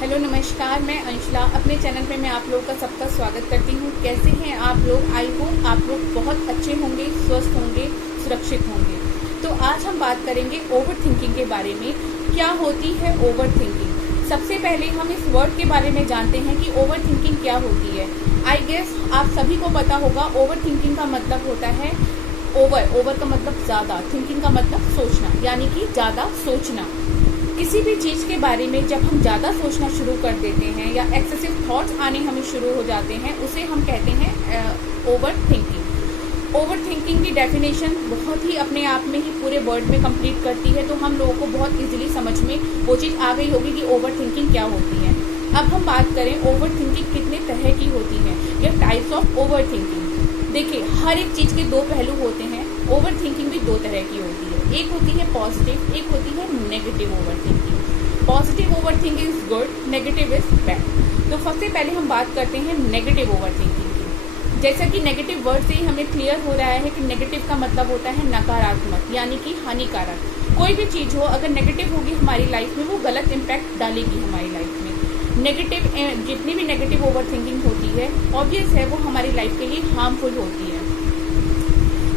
Hello नमस्कार, मैं अंशला। अपने चैनल पे मैं आप लोग का सबका स्वागत करती हूँ। कैसे हैं आप लोग? आई होप आप लोग बहुत अच्छे होंगे, स्वस्थ होंगे, सुरक्षित होंगे। तो आज हम बात करेंगे ओवर थिंकिंग के बारे में। क्या होती है ओवर थिंकिंग? सबसे पहले हम इस वर्ड के बारे में जानते हैं कि ओवर थिंकिंग क्या होती है। आई गेस आप सभी को पता होगा। ओवर थिंकिंग का मतलब होता है ओवर का मतलब ज़्यादा, थिंकिंग का मतलब सोचना, यानी कि ज़्यादा सोचना। किसी भी चीज़ के बारे में जब हम ज़्यादा सोचना शुरू कर देते हैं या एक्सेसिव थॉट्स आने हमें शुरू हो जाते हैं, उसे हम कहते हैं ओवर थिंकिंग। ओवर थिंकिंग की डेफिनेशन बहुत ही अपने आप में ही पूरे वर्ड में कंप्लीट करती है, तो हम लोगों को बहुत इजीली समझ में वो चीज़ आ गई होगी कि ओवर थिंकिंग क्या होती है। अब हम बात करें ओवर थिंकिंग कितने तरह की होती है या टाइप्स ऑफ ओवर थिंकिंग। देखिए, हर एक चीज़ के दो पहलू होते हैं। ओवर थिंकिंग भी दो तरह की होती है। एक होती है पॉजिटिव, एक होती है negative over thinking. Positive over thinking is good, negative is bad. तो सबसे पहले हम बात करते हैं नेगेटिव ओवर थिंकिंग की। जैसा कि नेगेटिव वर्ड से ही हमें क्लियर हो रहा है कि नेगेटिव का मतलब होता है नकारात्मक, यानी कि हानिकारक। कोई भी चीज़ हो, अगर नेगेटिव होगी हमारी लाइफ में, वो गलत इम्पैक्ट डालेगी हमारी लाइफ में। नेगेटिव जितनी भी नेगेटिव ओवर थिंकिंग होती है, ऑब्वियस है वो हमारी लाइफ के लिए हार्मफुल होती है।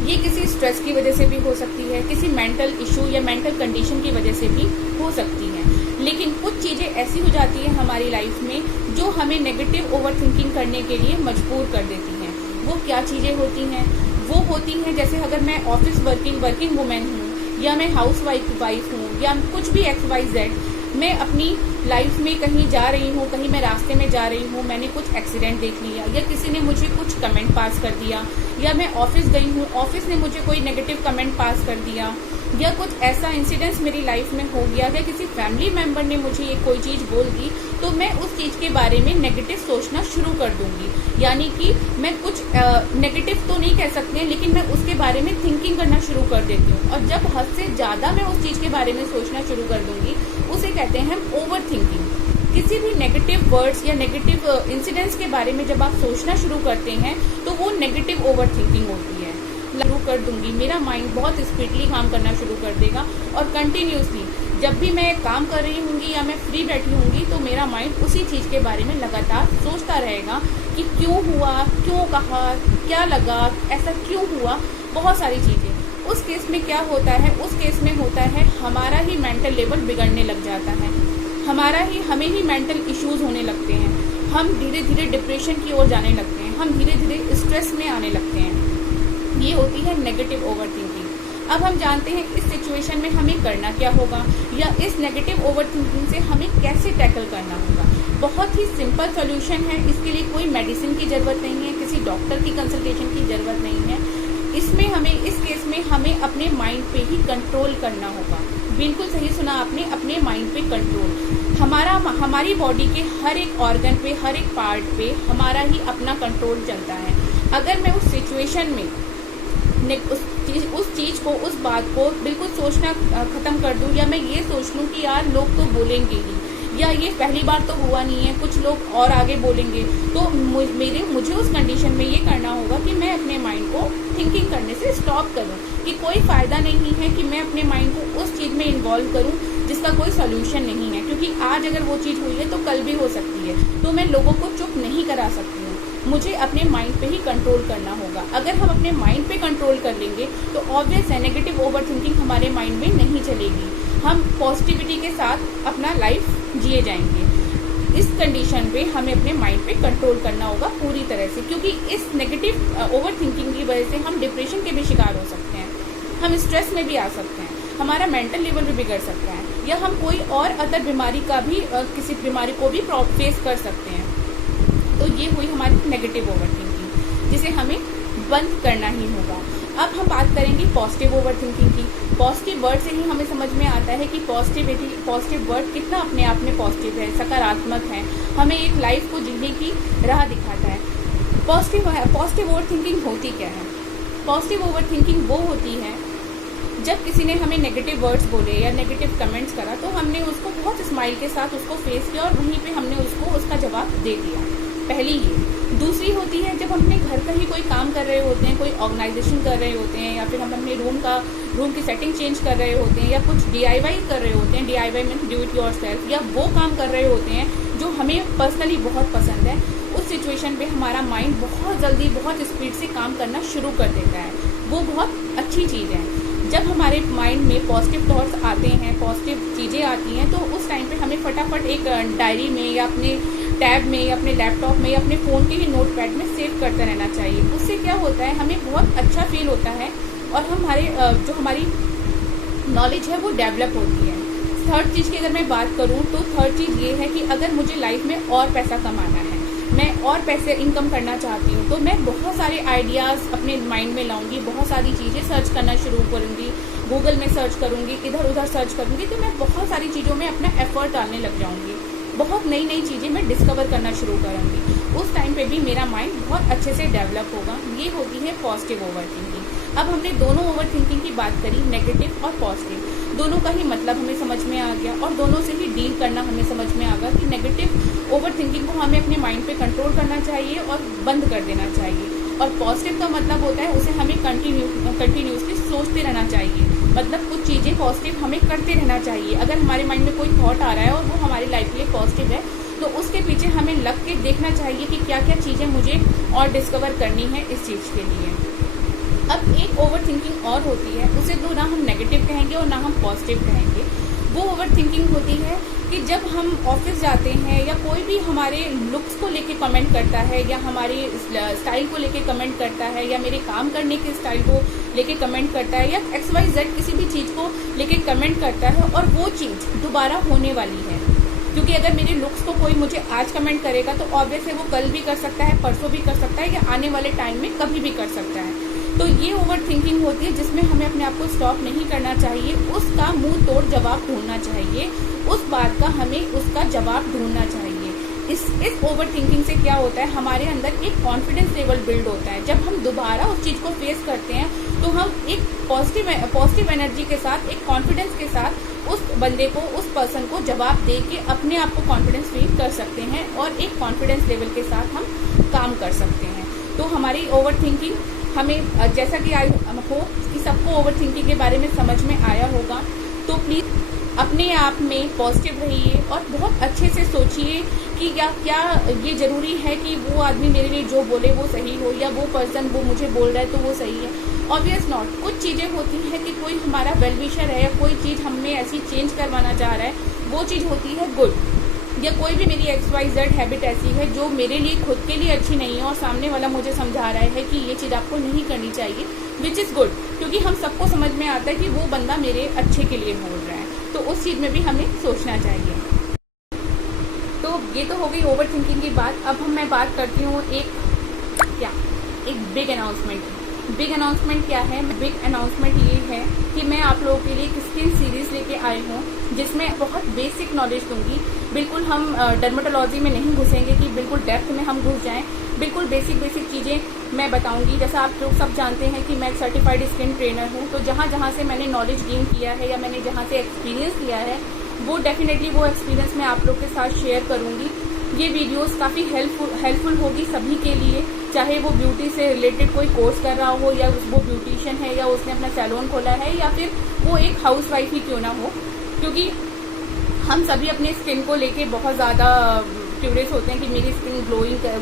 ये किसी स्ट्रेस की वजह से भी हो सकती है, किसी मेंटल इशू या मेंटल कंडीशन की वजह से भी हो सकती है। लेकिन कुछ चीज़ें ऐसी हो जाती है हमारी लाइफ में जो हमें नेगेटिव ओवर थिंकिंग करने के लिए मजबूर कर देती हैं। वो क्या चीज़ें होती हैं? वो होती हैं जैसे अगर मैं ऑफिस वर्किंग वुमेन हूँ, या मैं हाउस वाइफ हूँ, या कुछ भी XYZ, मैं अपनी लाइफ में कहीं जा रही हूँ, कहीं मैं रास्ते में जा रही हूँ, मैंने कुछ एक्सीडेंट देख लिया, या किसी ने मुझे कुछ कमेंट पास कर दिया, या मैं ऑफिस गई हूँ, ऑफिस ने मुझे कोई नेगेटिव कमेंट पास कर दिया, या कुछ ऐसा इंसिडेंस मेरी लाइफ में हो गया, या किसी फैमिली मेंबर ने मुझे ये कोई चीज़ बोल दी, तो मैं उस चीज़ के बारे में नेगेटिव सोचना शुरू कर दूंगी। यानी कि मैं कुछ नेगेटिव तो नहीं कह सकते हैं, लेकिन मैं उसके बारे में थिंकिंग करना शुरू कर देती हूँ। और जब हद से ज़्यादा मैं उस चीज़ के बारे में सोचना शुरू कर दूंगी, उसे कहते हैं हम ओवर थिंकिंग। किसी भी नेगेटिव वर्ड्स या नेगेटिव इंसिडेंट्स के बारे में जब आप सोचना शुरू करते हैं, तो वो नेगेटिव ओवर थिंकिंग होती है। शुरू कर दूंगी, मेरा माइंड बहुत स्पीडली काम करना शुरू कर देगा, और कंटिन्यूसली जब भी मैं काम कर रही होंगी या मैं फ्री बैठी होंगी, तो मेरा माइंड उसी चीज़ के बारे में लगातार सोचता रहेगा कि क्यों हुआ, क्यों कहा, क्या लगा, ऐसा क्यों हुआ, बहुत सारी चीज़ें। उस केस में क्या होता है? उस केस में होता है हमारा ही मेंटल लेवल बिगड़ने लग जाता है, हमें ही मेंटल इश्यूज होने लगते हैं। हम धीरे धीरे डिप्रेशन की ओर जाने लगते हैं, हम धीरे धीरे स्ट्रेस में आने लगते हैं। ये होती है नेगेटिव ओवर थिंकिंग। अब हम जानते हैं इस सिचुएशन में हमें करना क्या होगा, या इस नेगेटिव ओवर थिंकिंग से हमें कैसे टैकल करना होगा। बहुत ही सिंपल सोल्यूशन है। इसके लिए कोई मेडिसिन की ज़रूरत नहीं है, किसी डॉक्टर की कंसल्टेशन की ज़रूरत नहीं है। इस केस में हमें अपने माइंड पे ही कंट्रोल करना होगा। बिल्कुल सही सुना आपने, अपने माइंड पे कंट्रोल। हमारी बॉडी के हर एक ऑर्गन पे, हर एक पार्ट पे हमारा ही अपना कंट्रोल चलता है। अगर मैं उस सिचुएशन में उस चीज़ को, उस बात को बिल्कुल सोचना ख़त्म कर दूं, या मैं ये सोच लूं कि यार लोग तो बोलेंगे ही, या ये पहली बार तो हुआ नहीं है, कुछ लोग और आगे बोलेंगे, तो मुझे उस कंडीशन में ये करना होगा कि मैं अपने माइंड को थिंकिंग करने से स्टॉप करूं, कि कोई फ़ायदा नहीं है कि मैं अपने माइंड को उस चीज़ में इन्वॉल्व करूं जिसका कोई सोल्यूशन नहीं है। क्योंकि आज अगर वो चीज़ हुई है तो कल भी हो सकती है, तो मैं लोगों को चुप नहीं करा सकती हूँ। मुझे अपने माइंड पे ही कंट्रोल करना होगा। अगर हम अपने माइंड पे कंट्रोल कर लेंगे, तो ऑब्वियस है नेगेटिव ओवर थिंकिंग हमारे माइंड में नहीं चलेगी। हम पॉजिटिविटी के साथ अपना लाइफ जिए जाएंगे। इस कंडीशन पे हमें अपने माइंड पे कंट्रोल करना होगा पूरी तरह से, क्योंकि इस नेगेटिव ओवर थिंकिंग की वजह से हम डिप्रेशन के भी शिकार हो सकते हैं, हम स्ट्रेस में भी आ सकते हैं, हमारा मेंटल लेवल भी बिगड़ सकता है, या हम कोई और अदर बीमारी का भी किसी बीमारी को भी फेस कर सकते हैं। तो ये हुई हमारी नेगेटिव ओवर थिंकिंग, जिसे हमें बंद करना ही होगा। अब हम बात करेंगे पॉजिटिव ओवर थिंकिंग की। पॉजिटिव वर्ड से ही हमें समझ में आता है कि पॉजिटिव वर्ड कितना अपने आप में पॉजिटिव है, सकारात्मक है, हमें एक लाइफ को जीने की राह दिखाता है। पॉजिटिव ओवर थिंकिंग होती क्या है? पॉजिटिव ओवर थिंकिंग वो होती है जब किसी ने हमें नेगेटिव वर्ड्स बोले या नेगेटिव कमेंट्स करा, तो हमने उसको बहुत स्माइल के साथ उसको फेस किया, और वहीं पे हमने उसको उसका जवाब दे दिया। पहली ये। दूसरी होती है जब हम अपने घर का ही कोई काम कर रहे होते हैं, कोई ऑर्गेनाइजेशन कर रहे होते हैं, या फिर हम अपने रूम का रूम की सेटिंग चेंज कर रहे होते हैं या कुछ DIY कर रहे होते हैं, DIY means do it yourself, या वो काम कर रहे होते हैं जो हमें पर्सनली बहुत पसंद है, उस सिचुएशन पे हमारा माइंड बहुत जल्दी बहुत स्पीड से काम करना शुरू कर देता है। वो बहुत अच्छी चीज़ है। जब हमारे माइंड में पॉजिटिव थॉट्स आते हैं, पॉजिटिव चीज़ें आती हैं, तो उस टाइम पे हमें फटाफट एक डायरी में या अपने टैब में या अपने लैपटॉप में या अपने फ़ोन के ही नोटपैड में सेव करते रहना चाहिए। उससे क्या होता है, हमें बहुत अच्छा फील होता है और हमारे जो हमारी नॉलेज है वो डेवलप होती है। थर्ड चीज़ की अगर मैं बात करूँ तो थर्ड चीज़ ये है कि अगर मुझे लाइफ में और पैसा कमाना है, मैं और पैसे इनकम करना चाहती हूँ, तो मैं बहुत सारे आइडियाज़ अपने माइंड में लाऊंगी, बहुत सारी चीज़ें सर्च करना शुरू करूँगी, गूगल में सर्च करूँगी, इधर उधर सर्च करूँगी, तो मैं बहुत सारी चीज़ों में अपना एफर्ट डालने लग जाऊँगी, बहुत नई नई चीज़ें मैं डिस्कवर करना शुरू करूँगी। उस टाइम पे भी मेरा माइंड बहुत अच्छे से डेवलप होगा। ये होती है पॉजिटिव ओवर थिंकिंग। अब हमने दोनों ओवर थिंकिंग की बात करी, नेगेटिव और पॉजिटिव, दोनों का ही मतलब हमें समझ में आ गया और दोनों से ही डील करना हमें समझ में आ गया कि नेगेटिव ओवर थिंकिंग को हमें अपने माइंड पे कंट्रोल करना चाहिए और बंद कर देना चाहिए, और पॉजिटिव का मतलब होता है उसे हमें कंटिन्यूसली सोचते रहना चाहिए। मतलब कुछ चीज़ें पॉजिटिव हमें करते रहना चाहिए। अगर हमारे माइंड में कोई थॉट आ रहा है और वो हमारी लाइफ के लिए पॉजिटिव है, तो उसके पीछे हमें लग के देखना चाहिए कि क्या क्या चीज़ें मुझे और डिस्कवर करनी है इस चीज़ के लिए। अब एक ओवर थिंकिंग और होती है, उसे तो ना हम नेगेटिव कहेंगे और ना हम पॉजिटिव कहेंगे। वो ओवर थिंकिंग होती है कि जब हम ऑफिस जाते हैं या कोई भी हमारे लुक्स को लेके कमेंट करता है या हमारे स्टाइल को लेके कमेंट करता है या मेरे काम करने के स्टाइल को लेके कमेंट करता है या XYZ किसी भी चीज़ को लेके कमेंट करता है और वो चीज़ दोबारा होने वाली है। क्योंकि अगर मेरे लुक्स को कोई मुझे आज कमेंट करेगा तो ऑब्वियस है वो कल भी कर सकता है, परसों भी कर सकता है या आने वाले टाइम में कभी भी कर सकता है। तो ये ओवर थिंकिंग होती है जिसमें हमें अपने आप को स्टॉप नहीं करना चाहिए, उसका मुंह तोड़ जवाब ढूंढना चाहिए, उस बात का हमें उसका जवाब ढूंढना चाहिए। इस ओवर थिंकिंग से क्या होता है, हमारे अंदर एक कॉन्फिडेंस लेवल बिल्ड होता है। जब हम दोबारा उस चीज़ को फेस करते हैं तो हम एक पॉजिटिव एनर्जी के साथ, एक कॉन्फिडेंस के साथ उस बंदे को, उस पर्सन को जवाब दे के अपने आप को कॉन्फिडेंस फील कर सकते हैं और एक कॉन्फिडेंस लेवल के साथ हम काम कर सकते हैं। तो हमारी ओवर थिंकिंग हमें, जैसा कि आई हो कि सबको ओवर थिंकिंग के बारे में समझ में आया होगा, तो प्लीज़ अपने आप में पॉजिटिव रहिए और बहुत अच्छे से सोचिए कि क्या ये ज़रूरी है कि वो आदमी मेरे लिए जो बोले वो सही हो, या वो पर्सन वो मुझे बोल रहा है तो वो सही है। Obvious not. कुछ चीज़ें होती हैं कि कोई हमारा वेल विशर है या कोई चीज़ हमें ऐसी चेंज करवाना चाह रहा है, वो चीज़ होती है गुड। या कोई भी मेरी XYZ हैबिट ऐसी है जो मेरे लिए खुद के लिए अच्छी नहीं है और सामने वाला मुझे समझा रहा है कि ये चीज़ आपको नहीं करनी चाहिए, विच इज़ गुड, क्योंकि हम सबको समझ में आता है कि वो बंदा मेरे अच्छे के लिए बोल रहा है, तो उस चीज़ में भी हमें सोचना चाहिए। तो ये तो हो गई ओवर थिंकिंग की बात। अब मैं बात करती हूँ एक बिग अनाउंसमेंट की। बिग अनाउंसमेंट क्या है? बिग अनाउंसमेंट ये है कि मैं आप लोगों के लिए एक स्किन सीरीज़ लेके आई हूँ जिसमें बहुत बेसिक नॉलेज दूंगी। बिल्कुल हम डर्मेटोलॉजी में नहीं घुसेंगे कि बिल्कुल डेप्थ में हम घुस जाएं, बिल्कुल बेसिक चीज़ें मैं बताऊंगी। जैसा आप लोग सब जानते हैं कि मैं एक सर्टिफाइड स्किन ट्रेनर हूँ, तो जहाँ से मैंने नॉलेज गेन किया है या मैंने जहाँ से एक्सपीरियंस लिया है, वो डेफिनेटली वो एक्सपीरियंस मैं आप लोग के साथ शेयर करूँगी। ये वीडियोस काफ़ी हेल्पफुल होगी सभी के लिए, चाहे वो ब्यूटी से रिलेटेड कोई कोर्स कर रहा हो, या वो ब्यूटिशियन है, या उसने अपना सैलून खोला है, या फिर वो एक हाउसवाइफ ही क्यों ना हो। क्योंकि हम सभी अपने स्किन को लेके बहुत ज़्यादा क्यूरियस होते हैं कि मेरी स्किन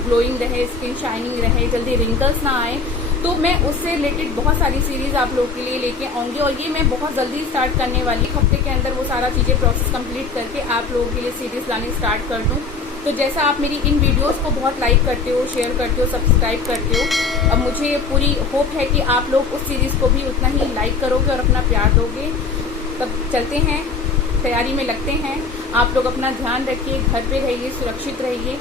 ग्लोइंग रहे, स्किन शाइनिंग रहे, जल्दी रिंकल्स ना आए। तो मैं उससे रिलेटेड बहुत सारी सीरीज़ आप लोगों के लिए लेके आऊँगी, और ये मैं बहुत जल्दी स्टार्ट करने वाली, एक हफ्ते के अंदर वो सारा चीज़ें प्रोसेस कंप्लीट करके आप लोगों के लिए सीरीज़ लाने स्टार्ट कर दूँ। तो जैसा आप मेरी इन वीडियोस को बहुत लाइक करते हो, शेयर करते हो, सब्सक्राइब करते हो, अब मुझे पूरी होप है कि आप लोग उस सीरीज़ को भी उतना ही लाइक करोगे और अपना प्यार दोगे। तब चलते हैं, तैयारी में लगते हैं। आप लोग अपना ध्यान रखिए, घर पे रहिए, सुरक्षित रहिए।